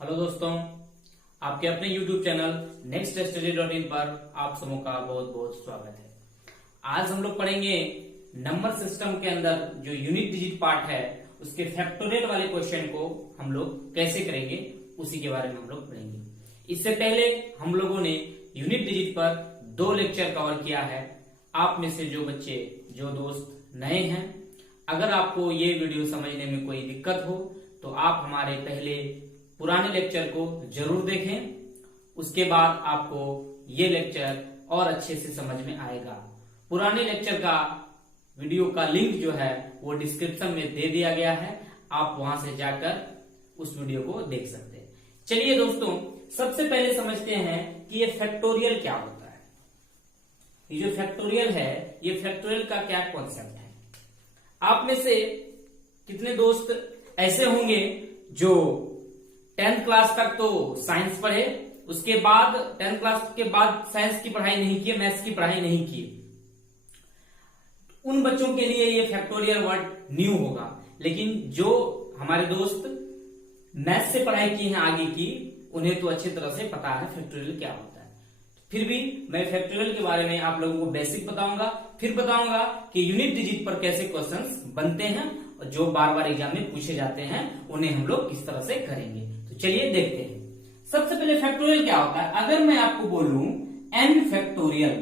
Hello दोस्तों, आपके अपने YouTube चैनल nextstudy.in पर आप सबों का बहुत बहुत स्वागत है। आज हम लोग पढ़ेंगे नंबर सिस्टम के अंदर जो यूनिट डिजिट पार्ट है उसके फैक्टोरियल वाले क्वेश्चन को हम लोग कैसे करेंगे उसी के बारे में हम लोग पढ़ेंगे। इससे पहले हम लोगों ने यूनिट डिजिट पर 2 लेक्चर कवर किया है। आप में से जो बच्चे जो दोस्त नए हैं, अगर आपको ये वीडियो समझने में कोई दिक्कत हो तो आप हमारे पहले पुराने लेक्चर को जरूर देखें, उसके बाद आपको ये लेक्चर और अच्छे से समझ में आएगा। पुराने लेक्चर का वीडियो का लिंक जो है वो डिस्क्रिप्शन में दे दिया गया है, आप वहां से जाकर उस वीडियो को देख सकते हैं। चलिए दोस्तों, सबसे पहले समझते हैं कि ये फैक्टोरियल क्या होता है। ये जो फैक्टोरियल है, ये फैक्टोरियल का क्या कॉन्सेप्ट है। आप में से कितने दोस्त ऐसे होंगे जो 10th क्लास तक तो साइंस पढ़े, उसके बाद 10th क्लास के बाद साइंस की पढ़ाई नहीं की, मैथ्स की पढ़ाई नहीं की। उन बच्चों के लिए ये फैक्टोरियल वर्ड न्यू होगा, लेकिन जो हमारे दोस्त मैथ्स से पढ़ाई की है आगे की, उन्हें तो अच्छी तरह से पता है फैक्टोरियल क्या होता है। फिर भी मैं फैक्टोरियल के बारे में आप लोगों को बेसिक बताऊंगा, फिर बताऊंगा कि यूनिट डिजिट पर कैसे क्वेश्चंस बनते हैं और जो बार बार एग्जाम में पूछे जाते हैं उन्हें हम लोग किस तरह से करेंगे। तो चलिए देखते हैं। सबसे पहले फैक्टोरियल क्या होता है। अगर मैं आपको बोलूं n फैक्टोरियल,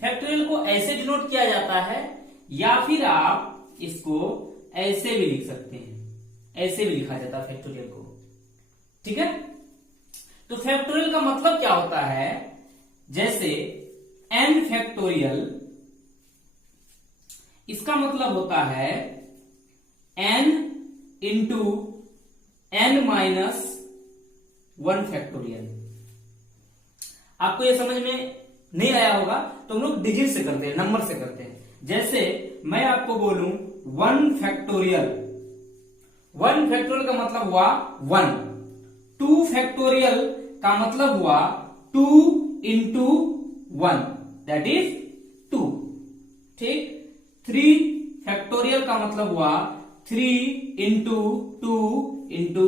फैक्टोरियल को ऐसे डिनोट किया जाता है, या फिर आप इसको ऐसे भी लिख सकते हैं, ऐसे भी लिखा जाता है फैक्टोरियल को। ठीक है, तो फैक्टोरियल का मतलब क्या होता है, जैसे n फैक्टोरियल, इसका मतलब होता है n into n minus 1 factorial. आपको ये समझ में नहीं आया होगा तो हम लोग डिजिट से करते हैं, नंबर से करते हैं। जैसे मैं आपको बोलूं 1 फैक्टोरियल, 1 फैक्टोरियल का मतलब हुआ 1, 2 फैक्टोरियल का मतलब हुआ 2 इंटू 1 दैट इज 2। ठीक, 3 फैक्टोरियल का मतलब हुआ 3 into 2 into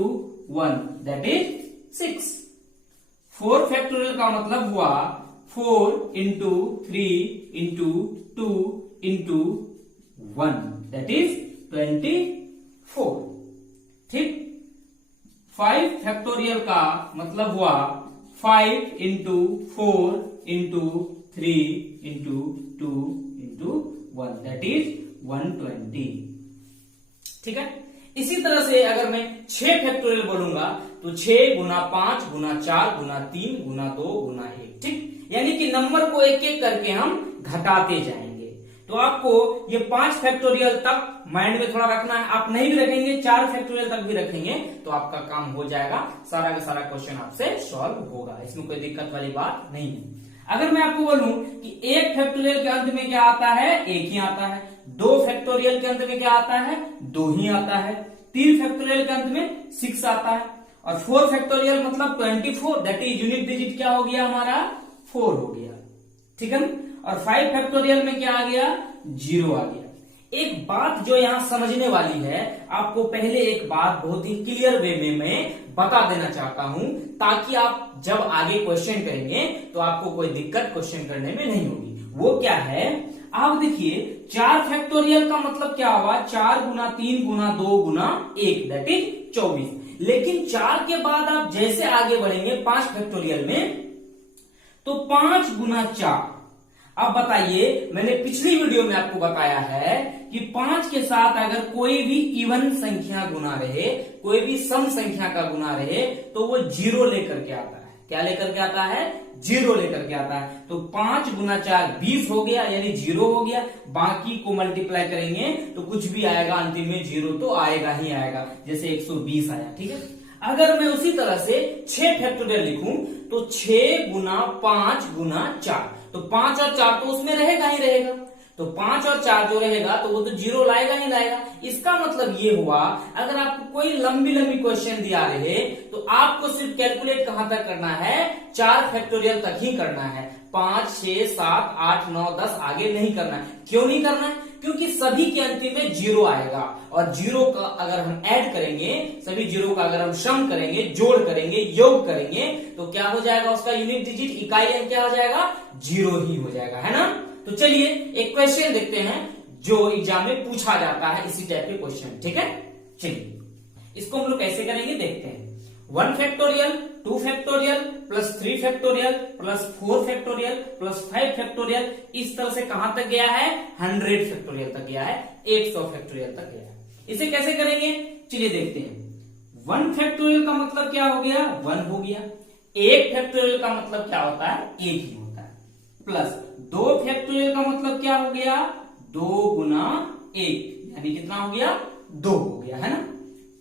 1 that is 6। 4 factorial का मतलब हुआ 4 into 3 into 2 into 1 that is 24। ठीक, 5 फैक्टोरियल का मतलब हुआ 5 into 4 into 3 into 2 into 1 that is 120। ठीक है, इसी तरह से अगर मैं 6 फैक्टोरियल बोलूंगा तो 6 गुना 5 गुना 4 गुना 3 गुना 2 गुना 1। ठीक, यानी कि नंबर को एक एक करके हम घटाते जाएंगे। तो आपको ये 5 फैक्टोरियल तक माइंड में थोड़ा रखना है। आप नहीं भी रखेंगे, 4 फैक्टोरियल तक भी रखेंगे तो आपका काम हो जाएगा, सारा का सारा क्वेश्चन आपसे सॉल्व होगा, इसमें कोई दिक्कत वाली बात नहीं है। अगर मैं आपको बोलूं कि 1 फैक्टोरियल के अंत में क्या आता है, 1 ही आता है। 2 फैक्टोरियल के अंत में क्या आता है, 2 ही आता है। 3 फैक्टोरियल के अंत में 6 आता है। और 4 फैक्टोरियल मतलब 24 दैट इज यूनिट डिजिट क्या हो गया हमारा, 4 हो गया। ठीक है, और 5 फैक्टोरियल में क्या आ गया, 0 आ गया। एक बात जो यहां समझने वाली है, आपको पहले एक बात बहुत ही क्लियर वे में मैं बता देना चाहता हूं, ताकि आप जब आगे क्वेश्चन करेंगे तो आपको कोई दिक्कत क्वेश्चन करने में नहीं होगी। वो क्या है, आप देखिए 4 फैक्टोरियल का मतलब क्या हुआ, 4 गुना 3 गुना 2 गुना 1 दैट इज 24। लेकिन 4 के बाद आप जैसे आगे बढ़ेंगे 5 फैक्टोरियल में, तो 5 गुना 4। अब बताइए, मैंने पिछली वीडियो में आपको बताया है कि 5 के साथ अगर कोई भी इवन संख्या गुना रहे, कोई भी सम संख्या का गुना रहे, तो वो 0 लेकर के आता है। क्या लेकर के आता है, 0 लेकर के आता है। तो 5 गुना 4 20 हो गया, यानी 0 हो गया। बाकी को मल्टीप्लाई करेंगे तो कुछ भी आएगा, अंतिम में 0 तो आएगा ही आएगा, जैसे 120 आया। ठीक है, अगर मैं उसी तरह से 6 फैक्टोरियल लिखूं तो 6 गुना 5 गुना 4, तो 5 और 4 तो उसमें रहेगा ही रहेगा। तो 5 और 4 जो रहेगा तो वो तो 0 लाएगा ही लाएगा। इसका मतलब ये हुआ, अगर आपको कोई लंबी लंबी क्वेश्चन दिया रहे तो आपको सिर्फ कैलकुलेट कहां तक करना है, 4 फैक्टोरियल तक ही करना है। 5, 6, 7, 8, 9, 10 आगे नहीं करना है। क्यों नहीं करना है, क्योंकि सभी के अंतिम में जीरो आएगा, और जीरो का अगर हम ऐड करेंगे, सभी जीरो का अगर हम सम करेंगे, जोड़ करेंगे, योग करेंगे, तो क्या हो जाएगा, उसका यूनिट डिजिट इकाई अंक क्या हो जाएगा, जीरो ही हो जाएगा, है ना। तो चलिए एक क्वेश्चन देखते हैं जो एग्जाम में पूछा जाता है इसी टाइप के क्वेश्चन, ठीक है। चलिए इसको हम लोग कैसे करेंगे देखते हैं। 1 factorial, 2 factorial plus 3 factorial plus 4 factorial plus 5 factorial, इस तरह से कहां तक गया है, 100 फैक्टोरियल तक गया है, 100 फैक्टोरियल तक गया है। इसे कैसे करेंगे, चलिए देखते हैं। 1 फैक्टोरियल का मतलब क्या हो गया, 1 हो गया। 1 फैक्टोरियल का मतलब क्या होता है, 1 ही होता है। प्लस 2 फैक्टोरियल का मतलब क्या हो गया, 2 गुना 1, यानी कितना हो गया, 2 हो गया, है ना।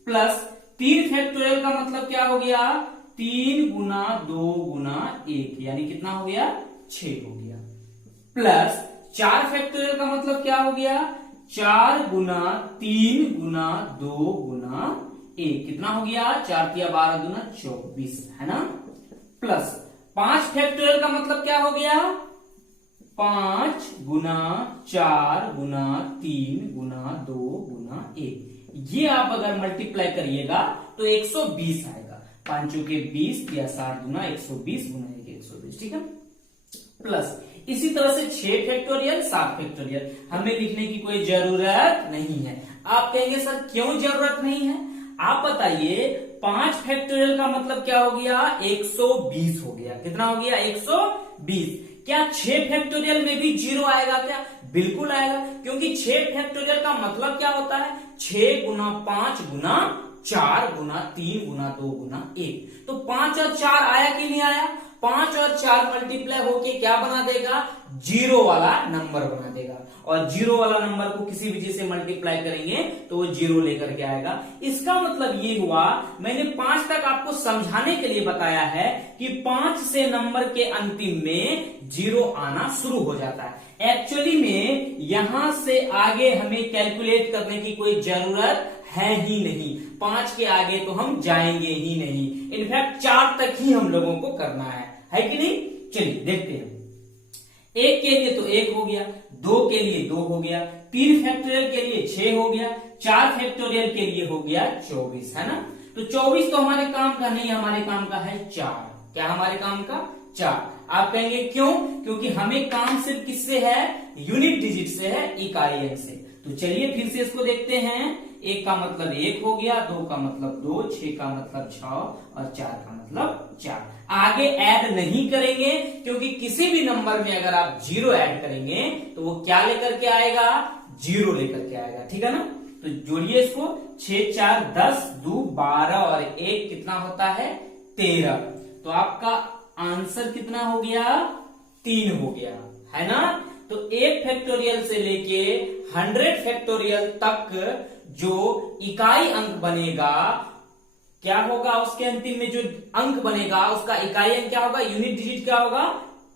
प्लस 3 फैक्टोरियल का मतलब क्या हो गया, 3 गुना 2 गुना 1, यानी कितना हो गया, 6 हो गया। प्लस 4 फैक्टोरियल का मतलब क्या हो गया, 4 गुना 3 गुना 2 गुना 1, कितना हो गया, 4 तिया 12 गुना 24, है ना। प्लस 5 फैक्टोरियल का मतलब क्या हो गया, 5 गुना 4 गुना 3 गुना 2 गुना 1, ये आप अगर मल्टीप्लाई करिएगा तो 120 आएगा। 5 के 20 या 60 गुना 120 गुना 120, ठीक है। प्लस इसी तरह से 6 फैक्टोरियल, 7 फैक्टोरियल, हमें लिखने की कोई जरूरत नहीं है। आप कहेंगे सर क्यों जरूरत नहीं है, आप बताइए। 5 फैक्टोरियल का मतलब क्या हो गया, 120 हो गया, कितना हो गया, 120। क्या 6 फैक्टोरियल में भी जीरो आएगा क्या, बिल्कुल आएगा, क्योंकि 6 फैक्टोरियल का मतलब क्या होता है, 6 गुना 5 गुना 4 गुना 3 गुना 2 गुना 1। तो 5 और 4 आया कि नहीं आया, 5 और 4 मल्टीप्लाई होके क्या बना देगा, जीरो वाला नंबर बना देगा, और जीरो वाला नंबर को किसी भी चीज से मल्टीप्लाई करेंगे तो वो जीरो लेकर के आएगा। इसका मतलब ये हुआ, मैंने 5 तक आपको समझाने के लिए बताया है कि 5 से नंबर के अंतिम में जीरो आना शुरू हो जाता है। एक्चुअली में यहां से आगे हमें कैलकुलेट करने की कोई जरूरत है ही नहीं, 5 के आगे तो हम जाएंगे ही नहीं, इनफैक्ट 4 तक ही हम लोगों को करना है कि नहीं। चलिए देखते हैं। 1 के लिए तो 1 हो गया, 2 के लिए 2 हो गया, 3 फैक्टोरियल के लिए 6 हो गया, 4 फैक्टोरियल के लिए हो गया 24, है ना। तो 24 तो हमारे काम का नहीं, हमारे काम का है 4। क्या हमारे काम का, 4। आप कहेंगे क्यों, क्योंकि हमें काम सिर्फ किससे है, यूनिट डिजिट से है, इकाई अंक से। तो चलिए फिर से इसको देखते हैं। 1 का मतलब 1 हो गया, 2 का मतलब 2, 6 का मतलब 6 और 4 का मतलब 4। आगे ऐड नहीं करेंगे, क्योंकि किसी भी नंबर में अगर आप जीरो ऐड करेंगे तो वो क्या लेकर के आएगा, जीरो लेकर के आएगा, ठीक है ना। तो जोड़िए इसको, 6 4 10, 2 12 और 1 कितना होता है, 13। तो आपका आंसर कितना हो गया, 3 हो गया, है ना। तो 1 फैक्टोरियल से लेके 100 फैक्टोरियल तक जो इकाई अंक बनेगा, क्या होगा, उसके अंतिम में जो अंक बनेगा उसका इकाई अंक क्या होगा, यूनिट डिजिट क्या होगा,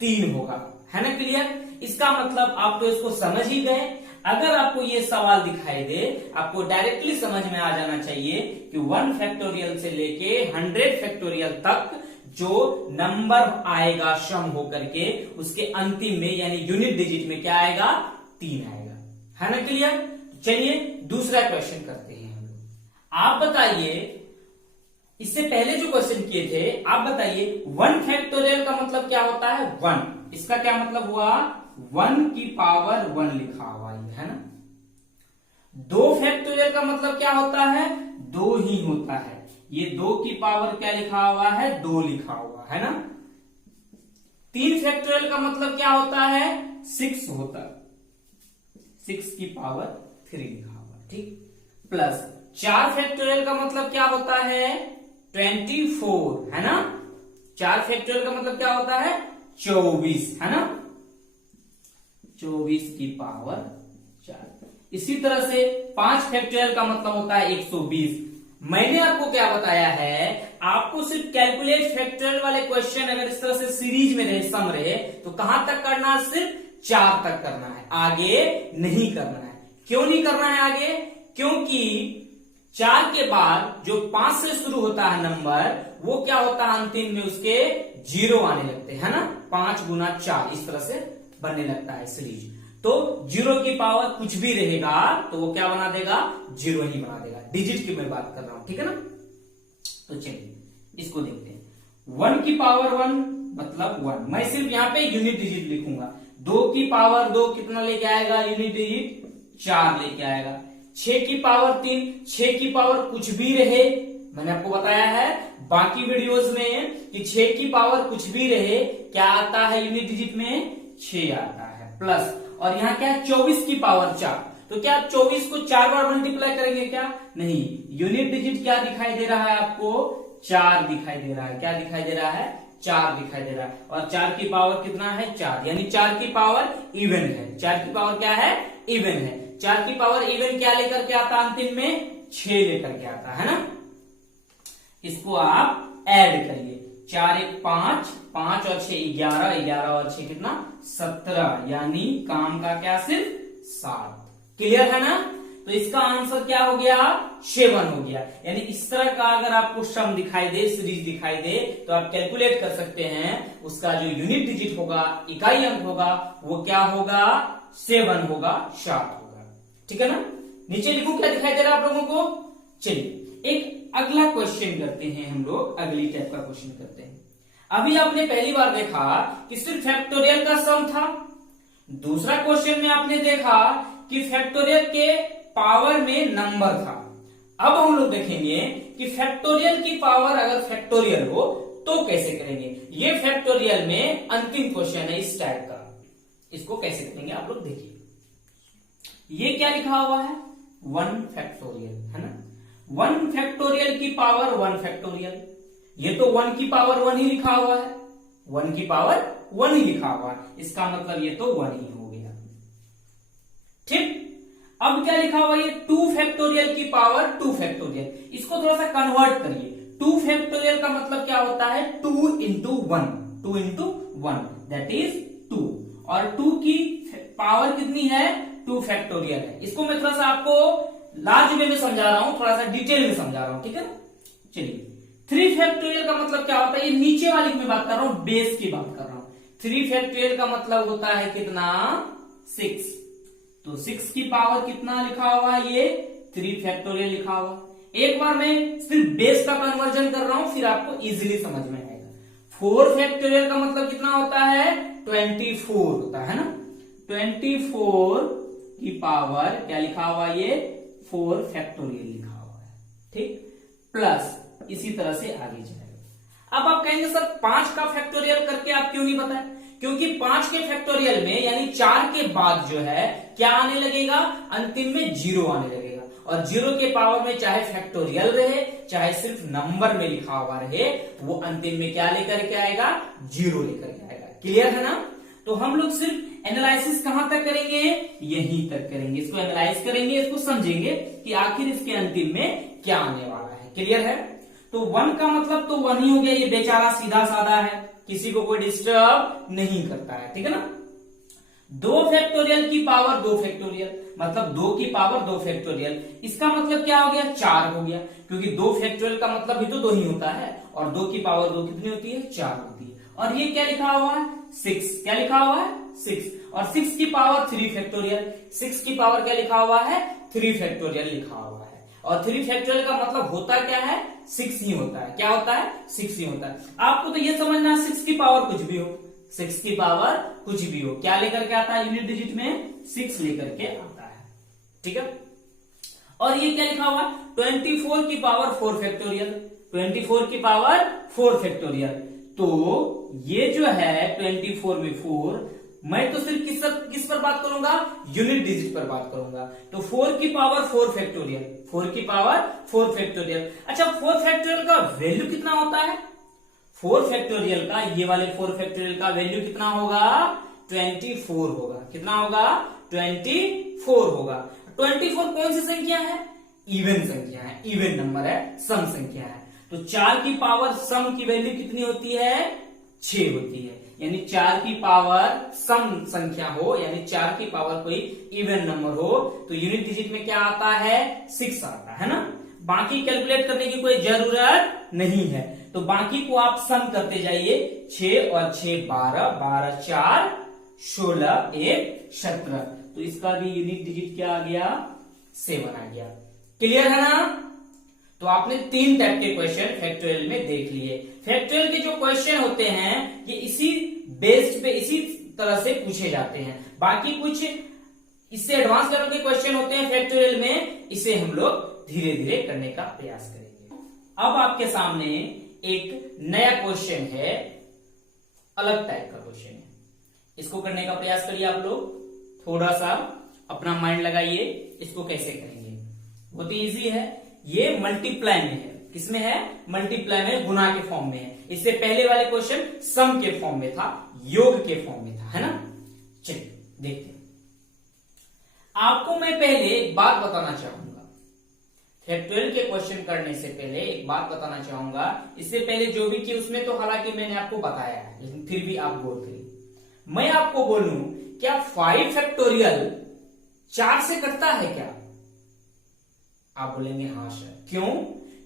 3 होगा, है ना। क्लियर, इसका मतलब आप तो इसको समझ ही गए। अगर आपको ये सवाल दिखाई दे, आपको डायरेक्टली समझ में आ जाना चाहिए कि 1 फैक्टोरियल से लेके 100 फैक्टोरियल तक जो नंबर आएगा सम होकर के, उसके अंतिम में यानी यूनिट डिजिट में क्या आएगा, 3 आएगा, है ना। क्लियर, चलिए दूसरा क्वेश्चन करते हैं हम लोग। आप बताइए, इससे पहले जो क्वेश्चन किए थे, आप बताइए 1 फैक्टोरियल का मतलब क्या होता है, 1। इसका क्या मतलब हुआ, 1 की पावर 1 लिखा हुआ है ना। 2 फैक्टोरियल का मतलब क्या होता है, 2 ही होता है, ये 2 की पावर क्या लिखा हुआ है, 2 लिखा हुआ है ना। 3 फैक्टोरियल का मतलब क्या होता है, 6 होता है, 6 की पावर 3 लिखा हुआ, ठीक। प्लस 4 फैक्टोरियल का मतलब क्या होता है, 24, है ना। 4 फैक्टोरियल का मतलब क्या होता है, 24, है ना। 24 की पावर 4। इसी तरह से 5 फैक्टोरियल का मतलब होता है 120। मैंने आपको क्या बताया है, आपको सिर्फ कैलकुलेट फैक्टोरियल वाले क्वेश्चन अगर इस तरह से सीरीज में रहे, सम रहे, तो कहां तक करना है, सिर्फ 4 तक करना है, आगे नहीं करना है। क्यों नहीं करना है आगे, क्योंकि 4 के बाद जो 5 से शुरू होता है नंबर, वो क्या होता है, अंतिम में उसके जीरो आने लगते हैं ना। 5 गुना 4 इस तरह से बनने लगता है सीरीज। तो 0 की पावर कुछ भी रहेगा तो वो क्या बना देगा, 0 ही बना देगा। डिजिट की मैं बात कर रहा हूं, ठीक है ना। तो चलिए इसको देखते हैं। 1 की पावर 1 मतलब 1, मैं सिर्फ यहाँ पे यूनिट डिजिट लिखूंगा। 2 की पावर 2 कितना लेके आएगा, यूनिट डिजिट 4 लेके आएगा। 6 की पावर 3, 6 की पावर कुछ भी रहे, मैंने आपको बताया है बाकी वीडियोस में कि 6 की पावर कुछ भी रहे क्या आता है यूनिट डिजिट में, 6 आता है प्लस। और यहाँ क्या है, 24 की पावर 4, तो क्या 24 को 4 बार मल्टीप्लाई करेंगे क्या, नहीं। यूनिट डिजिट क्या दिखाई दे रहा है आपको, 4 दिखाई दे रहा है। क्या दिखाई दे रहा है, 4 दिखाई दे रहा है। और 4 की पावर कितना है, 4, यानी 4 की पावर इवन है। 4 की पावर क्या है, इवन है। 4 की पावर इवन क्या लेकर के आता, अंतिम में 6 लेकर के आता है ना। इसको आप ऐड करिए, 4 1 5, 5 और 6 11, 11 और 6 कितना 17, यानी काम का क्या सिर्फ 7। क्लियर है ना। तो इसका आंसर क्या हो गया, 7 हो गया। यानी इस तरह का अगर आपको सम दिखाई दे, सीरीज दिखाई दे, तो आप कैलकुलेट कर सकते हैं उसका जो यूनिट डिजिट होगा, इकाई अंक होगा, वो क्या होगा, 7 होगा, 7 होगा। ठीक है ना। नीचे लिखो क्या दिखाई दे रहा है आप लोगों को। चलिए एक अगला क्वेश्चन करते हैं हम लोग, अगली टाइप का क्वेश्चन करते हैं। अभी आपने पहली बार देखा कि सिर्फ फैक्टोरियल का सम था। दूसरा क्वेश्चन में आपने देखा कि फैक्टोरियल के पावर में नंबर था। अब हम लोग देखेंगे कि फैक्टोरियल की पावर अगर फैक्टोरियल हो तो कैसे करेंगे। ये फैक्टोरियल में अंतिम क्वेश्चन है इस टाइप का, इसको कैसे करेंगे आप लोग देखिए। ये क्या लिखा हुआ है, 1 फैक्टोरियल है ना। 1 फैक्टोरियल की पावर 1 फैक्टोरियल, ये तो 1 की पावर 1 ही लिखा हुआ है, 1 की पावर 1 ही लिखा हुआ है, इसका मतलब ये तो 1 ही हो गया। ठीक। अब क्या लिखा हुआ, ये 2 फैक्टोरियल की पावर 2 फैक्टोरियल, इसको थोड़ा सा कन्वर्ट करिए। 2 फैक्टोरियल का मतलब क्या होता है, 2 इंटू 1, 2 इंटू 1 दैट इज 2, और 2 की पावर कितनी है, 2 फैक्टोरियल है। इसको मैं थोड़ा सा आपको लार्ज वे में समझा रहा हूं, थोड़ा सा डिटेल में समझा रहा हूं, ठीक है ना। चलिए 3 फैक्टोरियल का मतलब क्या होता है, ये नीचे वाली की मैं बात कर रहा हूं, बेस की बात कर रहा हूं। 3 फैक्टोरियल का मतलब होता है कितना, 6, तो 6 की पावर कितना लिखा हुआ है, ये 3 फैक्टोरियल लिखा हुआ। एक बार मैं सिर्फ बेस का कन्वर्जन कर रहा हूं, फिर आपको इजीली समझ में आएगा। 4 फैक्टोरियल का मतलब कितना होता है, 24 होता है ना। 24 की पावर क्या लिखा हुआ, ये 4 फैक्टोरियल लिखा हुआ है, ठीक। प्लस इसी तरह से आगे जाएगा। अब आप कहेंगे सर 5 का फैक्टोरियल करके आप क्यों नहीं बताए, क्योंकि 5 के फैक्टोरियल में यानी 4 के बाद जो है क्या आने लगेगा, अंतिम में 0 आने लगेगा। और 0 के पावर में चाहे फैक्टोरियल रहे चाहे सिर्फ नंबर में लिखा हुआ रहे, वो अंतिम में क्या लेकर के आएगा, 0 लेकर के आएगा। क्लियर है ना। तो हम लोग सिर्फ एनालिसिस कहां तक करेंगे, यहीं तक करेंगे। इसको एनालाइज करेंगे, इसको समझेंगे कि आखिर इसके अंतिम में क्या आने वाला है। क्लियर है। तो 1 का मतलब तो 1 ही हो गया, ये बेचारा सीधा साधा है, किसी को कोई डिस्टर्ब नहीं करता है, ठीक है ना। 2 फैक्टोरियल की पावर 2 फैक्टोरियल मतलब 2 की पावर 2 फैक्टोरियल, इसका मतलब क्या हो गया, 4 हो गया, क्योंकि 2 फैक्टोरियल का मतलब भी तो 2 ही होता है, और 2 की पावर 2 कितनी होती है, 4 होती है। और ये क्या लिखा हुआ है, 6, क्या लिखा हुआ है, 6, और 6 की पावर 3 फैक्टोरियल, 6 की पावर क्या लिखा हुआ है, 3 फैक्टोरियल लिखा हुआ है। और 3 फैक्टोरियल का मतलब होता क्या है, 6 ही होता है। क्या होता है, 6 ही होता है। आपको तो ये समझना 6 की पावर कुछ भी हो, 6 की पावर कुछ भी हो, क्या लेकर के आता है, यूनिट डिजिट में 6 लेकर के आता है, ठीक है। और ये क्या लिखा हुआ, 24 की पावर 4 फैक्टोरियल, 24 की पावर 4 फैक्टोरियल। तो ये जो है 24 में 4, मैं तो सिर्फ किस पर बात करूंगा, यूनिट डिजिट पर बात करूंगा। तो 4 की पावर 4 फैक्टोरियल, 4 की पावर 4 फैक्टोरियल। अच्छा 4 फैक्टोरियल का वैल्यू कितना होता है, 4 फैक्टोरियल का, ये वाले 4 फैक्टोरियल का वैल्यू कितना होगा, 24 होगा। कितना होगा, 24 होगा। 24 कौन सी संख्या है, इवन संख्या है, इवन नंबर है, सम संख्या है। तो 4 की पावर सम की वैल्यू कितनी होती है, 6 होती है। यानी 4 की पावर सम संख्या हो, यानी 4 की पावर कोई इवन नंबर हो, तो यूनिट डिजिट में क्या आता है, 6 आता है ना। बाकी कैलकुलेट करने की कोई जरूरत नहीं है, तो बाकी को आप सम करते जाइए। 6 और 6 12, 12 4 16 1 17, तो इसका भी यूनिट डिजिट क्या आ गया 7 आ गया। क्लियर है ना? तो आपने 3 टाइप के क्वेश्चन फैक्टोरियल में देख लिए। फैक्टोरियल के जो क्वेश्चन होते हैं ये इसी बेस्ड पे इसी तरह से पूछे जाते हैं। बाकी कुछ इससे एडवांस लेवल के क्वेश्चन होते हैं फैक्टोरियल में, इसे हम लोग धीरे धीरे करने का प्रयास करेंगे। अब आपके सामने एक नया क्वेश्चन है, अलग टाइप का क्वेश्चन है, इसको करने का प्रयास करिए। आप लोग थोड़ा सा अपना माइंड लगाइए, इसको कैसे करेंगे। बहुत ही इजी है, ये मल्टीप्लाई में है। किसमें है? मल्टीप्लाई में, गुना के फॉर्म में है। इससे पहले वाले क्वेश्चन सम के फॉर्म में था, योग के फॉर्म में था, है ना। चलिए देखते हैं। आपको मैं पहले एक बात बताना चाहूंगा, फैक्टोरियल के क्वेश्चन करने से पहले एक बात बताना चाहूंगा। इससे पहले जो भी किया उसमें तो हालांकि मैंने आपको बताया है, लेकिन फिर भी आप गौर करिए। मैं आपको बोलूं क्या 5 फैक्टोरियल 4 से कटता है क्या? आप बोलेंगे हाँ सर। क्यों?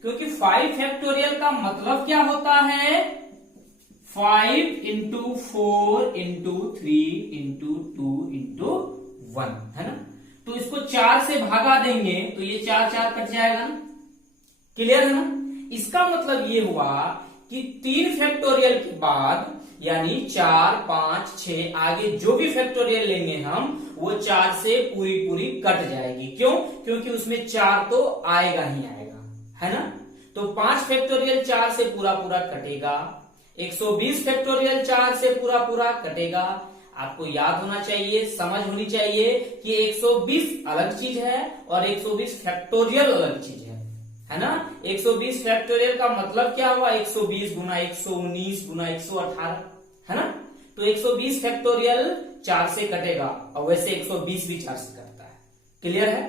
क्योंकि 5 फैक्टोरियल का मतलब क्या होता है? 5 इंटू 4 इंटू 3 इंटू 2 इंटू 1, है ना। तो इसको 4 से भागा देंगे तो ये 4 4 कट जाएगा ना। क्लियर है ना? इसका मतलब ये हुआ कि 3 फैक्टोरियल के बाद यानी 4 5 6 आगे जो भी फैक्टोरियल लेंगे हम, वो 4 से पूरी पूरी कट जाएगी। क्यों? क्योंकि उसमें 4 तो आएगा ही आएगा, है ना। तो 5 फैक्टोरियल 4 से पूरा पूरा कटेगा, 120 फैक्टोरियल 4 से पूरा पूरा कटेगा। आपको याद होना चाहिए, समझ होनी चाहिए कि 120 अलग चीज है और 120 फैक्टोरियल अलग चीज है ना। 120 फैक्टोरियल का मतलब क्या हुआ? 120 गुना 119 गुना 118, है ना। तो 120 फैक्टोरियल 4 से कटेगा और वैसे 120 भी 4 से कटता है। क्लियर है?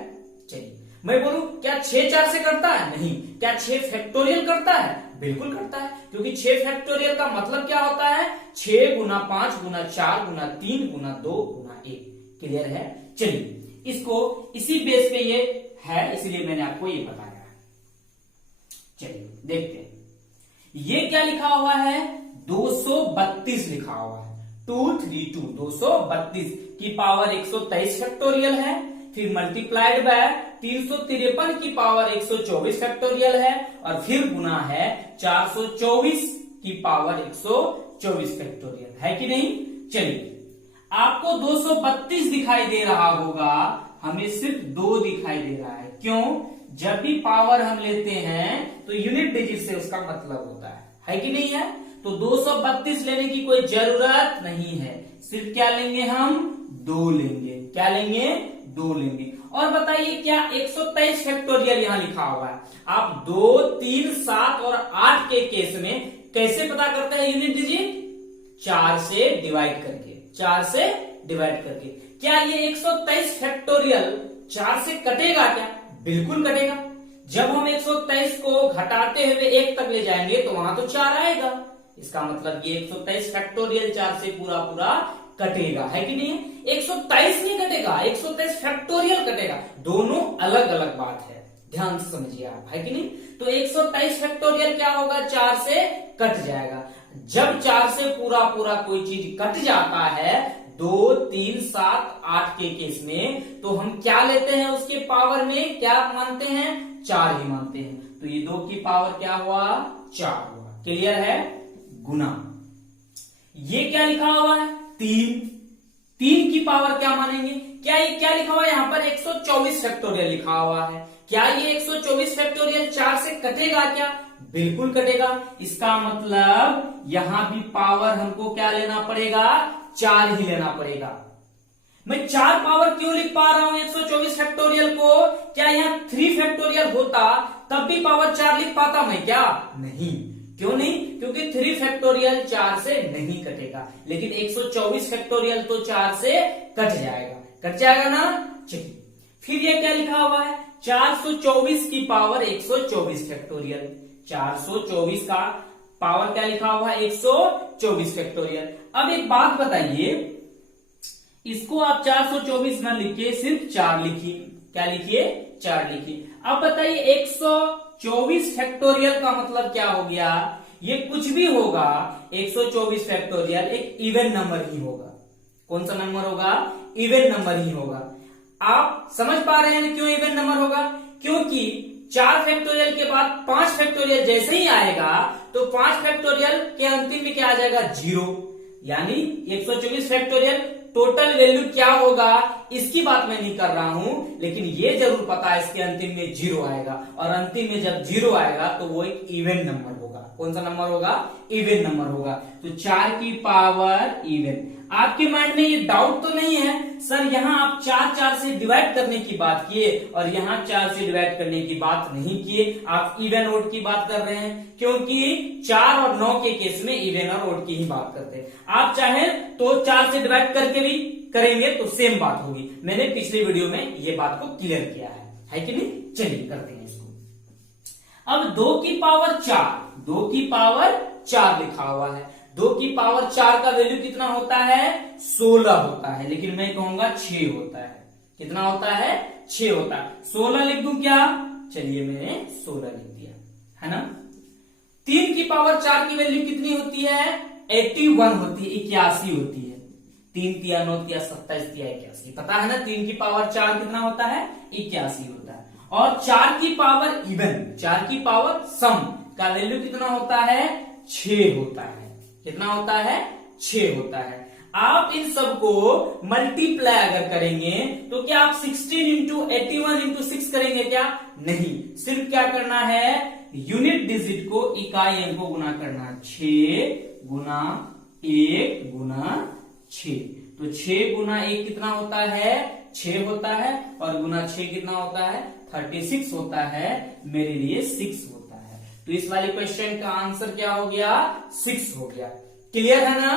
चलिए मैं बोलूं क्या 6 4 से करता है? नहीं। क्या 6 फैक्टोरियल करता है? बिल्कुल करता है, क्योंकि 6 फैक्टोरियल का मतलब क्या होता है? 6 गुना 5 गुना 4 गुना 3 गुना 2 गुना 1। क्लियर है? चलिए इसको इसी बेस पे ये है, इसलिए मैंने आपको ये बताया। चलिए देखते हैं ये क्या लिखा हुआ है। 232 लिखा हुआ है, 232 232 की पावर 123 फैक्टोरियल है। फिर मल्टीप्लाइड बाय 353 की पावर 124 फैक्टोरियल है, और फिर गुना है 424 की पावर 124 फैक्टोरियल, है कि नहीं। चलिए आपको 232 दिखाई दे रहा होगा, हमें सिर्फ 2 दिखाई दे रहा है। क्यों? जब भी पावर हम लेते हैं तो यूनिट डिजिट से उसका मतलब होता है कि नहीं है। तो 232 लेने की कोई जरूरत नहीं है, सिर्फ क्या लेंगे हम? 2 लेंगे। क्या लेंगे? 2 लेंगे। और बताइए क्या 123 फैक्टोरियल यहां लिखा हुआ है। आप 2 3 7 और 8 के केस में कैसे पता करते हैं यूनिट डिजिट? 4 से डिवाइड करके, 4 से डिवाइड करके। क्या ये 123 फैक्टोरियल 4 से कटेगा क्या? बिल्कुल कटेगा। जब हम 123 को घटाते हुए 1 तक ले जाएंगे तो वहां तो 4 आएगा। इसका मतलब ये 123 फैक्टोरियल 4 से पूरा पूरा कटेगा, है कि नहीं। 123 नहीं कटेगा, 123 फैक्टोरियल कटेगा। दोनों अलग अलग बात है, ध्यान से समझिए आप, है कि नहीं। तो 123 फैक्टोरियल क्या होगा? 4 से कट जाएगा। जब 4 से पूरा पूरा कोई चीज कट जाता है 2 3 7 8 के केस में, तो हम क्या लेते हैं? उसके पावर में क्या मानते हैं? 4 ही मानते हैं। तो ये 2 की पावर क्या हुआ? 4 हुआ। क्लियर है? गुना ये क्या लिखा हुआ है? 3 की पावर क्या मानेंगे? क्या ये क्या लिखा हुआ है यहाँ पर? 124 फैक्टोरियल लिखा हुआ है। क्या ये 124 फैक्टोरियल 4 से कटेगा क्या? बिल्कुल कटेगा। इसका मतलब यहां भी पावर हमको क्या लेना पड़ेगा? 4 ही लेना पड़ेगा। मैं 4 पावर क्यों लिख पा रहा हूं 124 फैक्टोरियल को? क्या यहां 3 फैक्टोरियल होता तब भी पावर 4 लिख पाता मैं क्या? नहीं। क्यों नहीं? क्योंकि 3 फैक्टोरियल 4 से नहीं कटेगा, लेकिन 124 फैक्टोरियल तो 4 से कट जाएगा। कट जाएगा ना। चलिए फिर ये क्या लिखा हुआ है? 424 की पावर 124 फैक्टोरियल। 424 का पावर क्या लिखा हुआ है? 124 फैक्टोरियल। अब एक बात बताइए, इसको आप 424 न लिखिए, सिर्फ 4 लिखिए। क्या लिखिए? 4 लिखिए। अब बताइए 124 फैक्टोरियल का मतलब क्या हो गया? ये कुछ भी होगा, 124 फैक्टोरियल एक इवन नंबर ही होगा। कौन सा नंबर होगा? इवन नंबर ही होगा। आप समझ पा रहे हैं क्यों इवन नंबर होगा? क्योंकि 4 फैक्टोरियल के बाद 5 फैक्टोरियल जैसे ही आएगा तो 5 फैक्टोरियल के अंतिम में क्या आ जाएगा? 0। यानी 124 फैक्टोरियल टोटल वैल्यू क्या होगा इसकी बात मैं नहीं कर रहा हूं, लेकिन ये जरूर पता है इसके अंतिम में 0 आएगा, और अंतिम में जब 0 आएगा तो वो एक इवन नंबर होगा। कौन सा नंबर होगा? इवन नंबर होगा। तो 4 की पावर इवन। आपके माइंड में ये डाउट तो नहीं है सर यहां आप 4 से डिवाइड करने की बात किए और यहां 4 से डिवाइड करने की बात नहीं किए, आप इवन ओड की बात कर रहे हैं, क्योंकि 4 और 9 के केस में इवन और ओड की ही बात करते हैं। आप चाहे तो 4 से डिवाइड करके भी करेंगे तो सेम बात होगी। मैंने पिछले वीडियो में ये बात को क्लियर किया है कि नहीं? चलिए करते हैं इसको। अब 2 की पावर 4, 2 की पावर 4 लिखा हुआ है। 2 की पावर 4 का वैल्यू कितना होता है? 16 होता है, लेकिन मैं कहूंगा 6 होता है। कितना होता है? 6 होता है। 16 लिख दूं क्या? चलिए मैंने 16 लिख दिया, है ना। 3 की पावर 4 की वैल्यू कितनी होती है? 81 होती है, 81 होती है। 3 तिया 9 तिया 27 तिया 81, पता है ना 3 की पावर 4 कितना होता है? 81 होता है। और 4 की पावर इवन, 4 की पावर सम का वैल्यू कितना होता है? 6 होता है। कितना होता है? 6 होता है। आप इन सबको मल्टीप्लाई अगर करेंगे तो क्या आप 16 इंटू 81 इंटू 6 करेंगे क्या? नहीं, सिर्फ क्या करना है? यूनिट डिजिट को, इकाई अंक को गुना करना। 6 गुना 1 गुना 6, तो 6 गुना 1 कितना होता है? 6 होता है, और गुना 6 कितना होता है? 36 होता है। मेरे लिए 6 होता है। तो इस वाले क्वेश्चन का आंसर क्या हो गया? 6 हो गया। क्लियर है ना?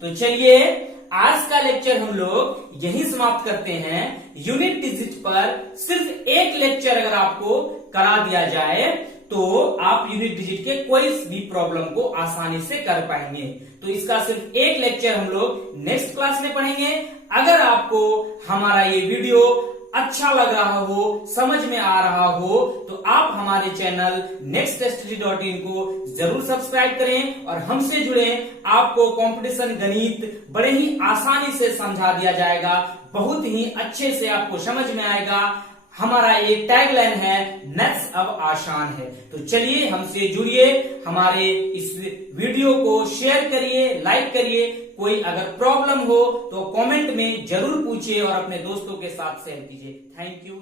तो चलिए आज का लेक्चर हम लोग यही समाप्त करते हैं। यूनिट डिजिट पर सिर्फ एक लेक्चर अगर आपको करा दिया जाए तो आप यूनिट डिजिट के कोई भी प्रॉब्लम को आसानी से कर पाएंगे। तो इसका सिर्फ एक लेक्चर हम लोग नेक्स्ट क्लास में पढ़ेंगे। अगर आपको हमारा ये वीडियो अच्छा लग रहा हो, समझ में आ रहा हो, तो आप हमारे चैनल nextstudy.in को जरूर सब्सक्राइब करें और हमसे जुड़े। आपको कंपटीशन गणित बड़े ही आसानी से समझा दिया जाएगा, बहुत ही अच्छे से आपको समझ में आएगा। हमारा एक टैगलाइन है, नेक्स्ट अब आसान है। तो चलिए हमसे जुड़िए, हमारे इस वीडियो को शेयर करिए, लाइक करिए। कोई अगर प्रॉब्लम हो तो कमेंट में जरूर पूछिए और अपने दोस्तों के साथ शेयर कीजिए। Thank you.